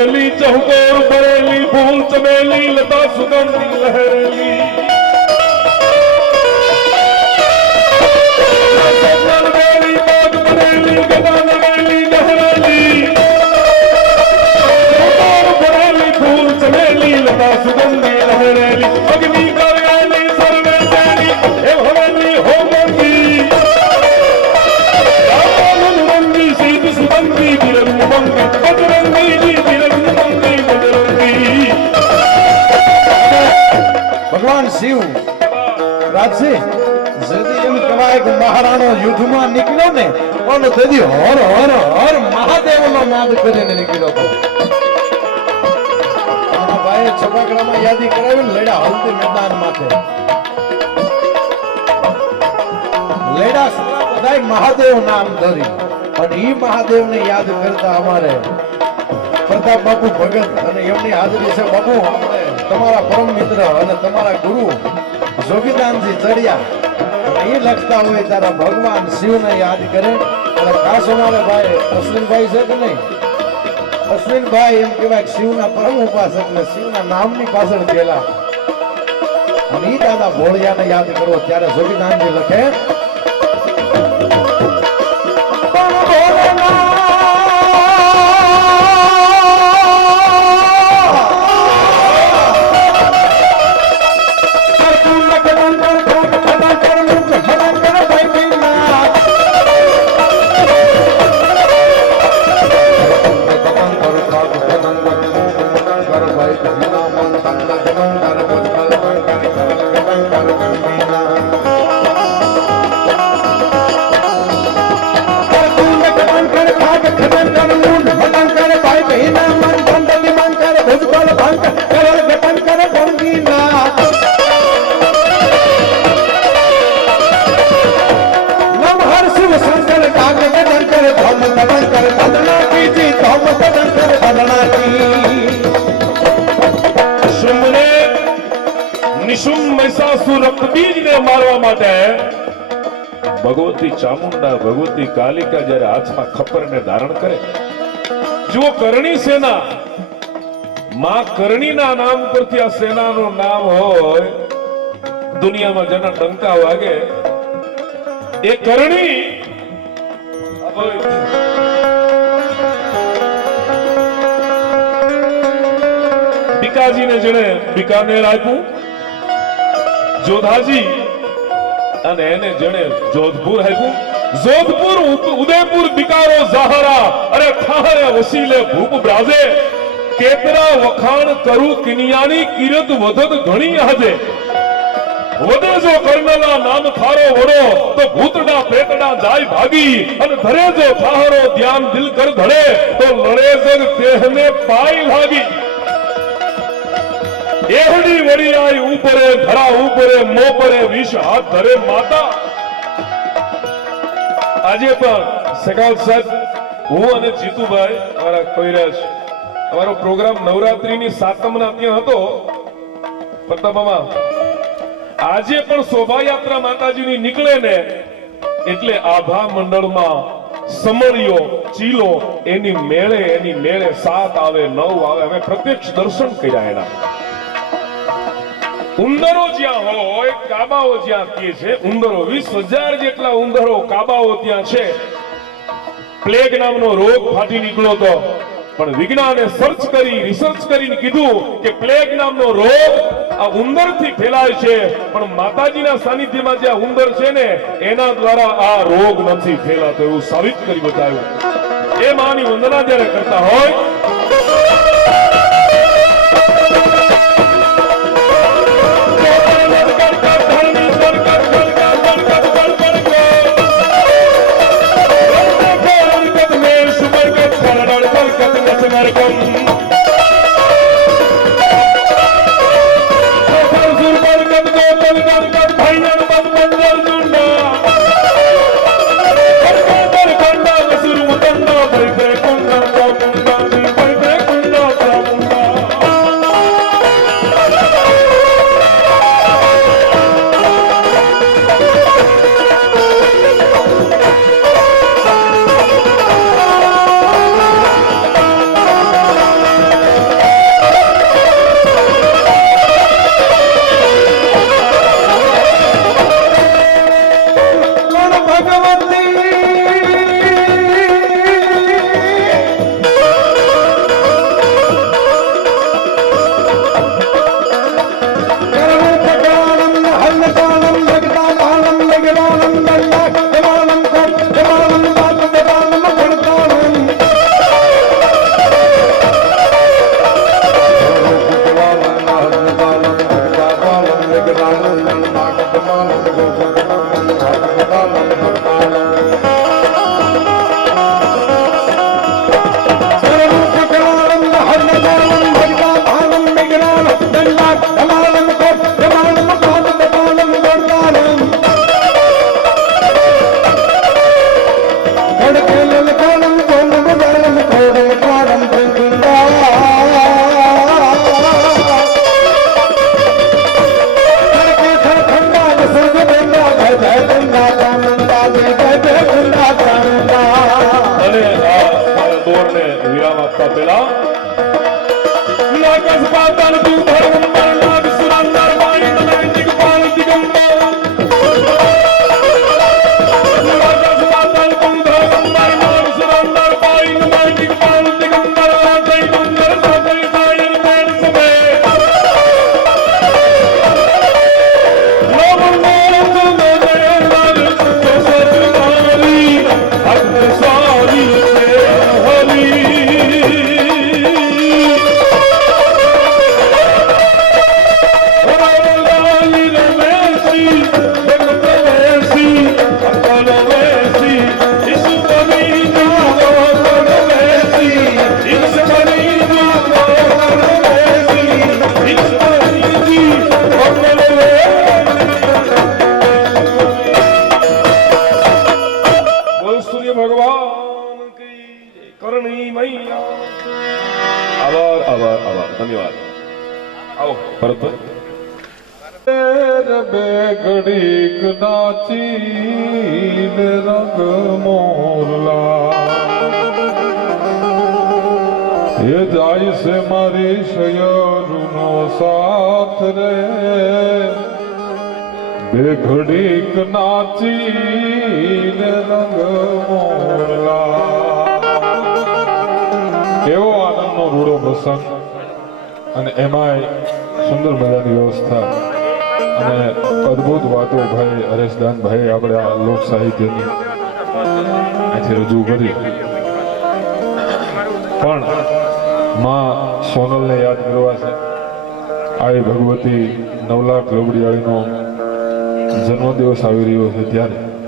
चहुकोर बरेली फूल चमेली लता सुगंधी लहरेली बेली बाग बरेली गदा नवेली गहरेली चहुकोर बरेली फूल चमेली लता सुगंधी लहरेली अग्नि करवेली सर्वे देली हे भवेली हो मंदी रामन रंगी सीत सुगंधी बिरल मंगी बजरंगी जी भगवान शिव राजसी जदी एम कहेवाय कि महाराणो युद्ध में निकलो ने ओनो तेदी हर हर हर महादेव नो नाद करीने निकलो तो आना भाई छपाकड़ा में यादी करावी लेडा हल्दी मैदान माथे लेडा सुरा बधाई महादेव नाम धरी और ई महादेव ने याद करता हमारे प्रताप बापू भगत અને એમની હાજરી છે બાપુ આપણે તમારા પરમ મિત્ર અને તમારા ગુરુ જોગીદાનજી ચડિયા એ લખતા હોય તારા ભગવાન શિવને યાદ કરે અને ખાસ અમારે ભાઈ અશ્વિનભાઈ છે કે નહીં અશ્વિનભાઈ એમ કહેવાય શિવના પરમ ઉપાસક ને શિવના નામની પાછળ ગયેલા અને એ દાદા ભોળિયાને યાદ કરો ત્યારે જોગીદાનજી લખે भगवती चामुंडा भगवती कालिका जયારે હાથમાં ખપરને ધારણ કરે જો કરણી સેના માં કરણીના નામ પરથી આ સેનાનું નામ હોય દુનિયામાં જેના ડંકા વાગે એ કરણી બીકાજીને જેણે બીકાનેર આપ્યું જોધાજી અને એને જેણે જોધપુર આપ્યું જોધપુર ઉદયપુર બિકારો ઝાહરા અરે ઠાહરે વસીલે ભૂપ બ્રાજે કેતરા વખાણ કરું કિનિયાની કિરત વધત ઘણી આજે વધે જો કર્ણના નામ થારો વડો તો ભૂતડા પ્રેતડા જાય ભાગી અને ધરે જો ઠાહરો ધ્યાન દિલ કર ધડે તો લડે જગ તેહને પાઈ લાગી એહડી વડી આઈ ઉપરે ધરા ઉપરે મોપરે વિષ હાથ ધરે માતા આજે પણ સગાવ સાહેબ હું અને જીતુભાઈ અમારા કોઈરાજ અમારો પ્રોગ્રામ નવરાત્રીની સાતમના ત્યાં હતો પ્રતાપમાં આજે પણ શોભાયાત્રા માતાજીની નીકળે ને એટલે આભા મંડળમાં સમરિયો ચીલો એની મેળે 7 આવે 9 આવે અમે પ્રત્યક્ષ દર્શન કર્યા એના ઉંદરો જ્યાં હોય કાબાઓ જ્યાં કે છે ઉંદરો 20,000 જેટલા ઉંદરો કાબાઓ ત્યાં છે પ્લેગ નામનો રોગ ફાટી નીકળ્યો તો પણ વિજ્ઞાને સર્ચ કરી રિસર્ચ કરીને કીધું કે પ્લેગ નામનો રોગ આ ઉંદરથી ફેલાય છે પણ માતાજીના સાનિધ્યમાં જે ઉંદર છે ને એના દ્વારા આ રોગ નથી ફેલાતો એવું સાબિત કરી બતાવ્યું એ માની વંદના જ્યારે કરતા હોય આકાશ પાતાળ તું ભરગંબર નાગ સુરાંદર પાણી તને દિગપાલ દિગંબર આકાશ પાતાળ તું ભરગંબર નાગ સુરાંદર પાણી તને દિગપાલ દિગંબર આતઈ ડુંગર સાતઈ સાયર મેળ સમે લોભ મોહ તુમ દેનાર તો સરકારી હદ સારી હરી ભગવાન કી કરણી મૈયા આભાર આભાર આભાર ધન્યવાદ આવો ભરતભાઈ બે ઘડીક નાચી રંગ મોરલા એ જાય છે મારી શયરનો સાથ રે બે ઘડીક નાચી રંગ મોરલા કેવો આનંદનો રૂડો પ્રસંગ અને એમાંય સુંદર મજાની વ્યવસ્થા અને અદ્ભુત વાતો ભાઈ હરેશદાન ભાઈ આપણે આ લોક સાહિત્યની અહીંથી રજૂ કરી પણ માં સોનલને યાદ કરવા છે આવી ભગવતી 9 લાખ લોબડીયાળીનો જન્મદિવસ આવી રહ્યો છે ત્યારે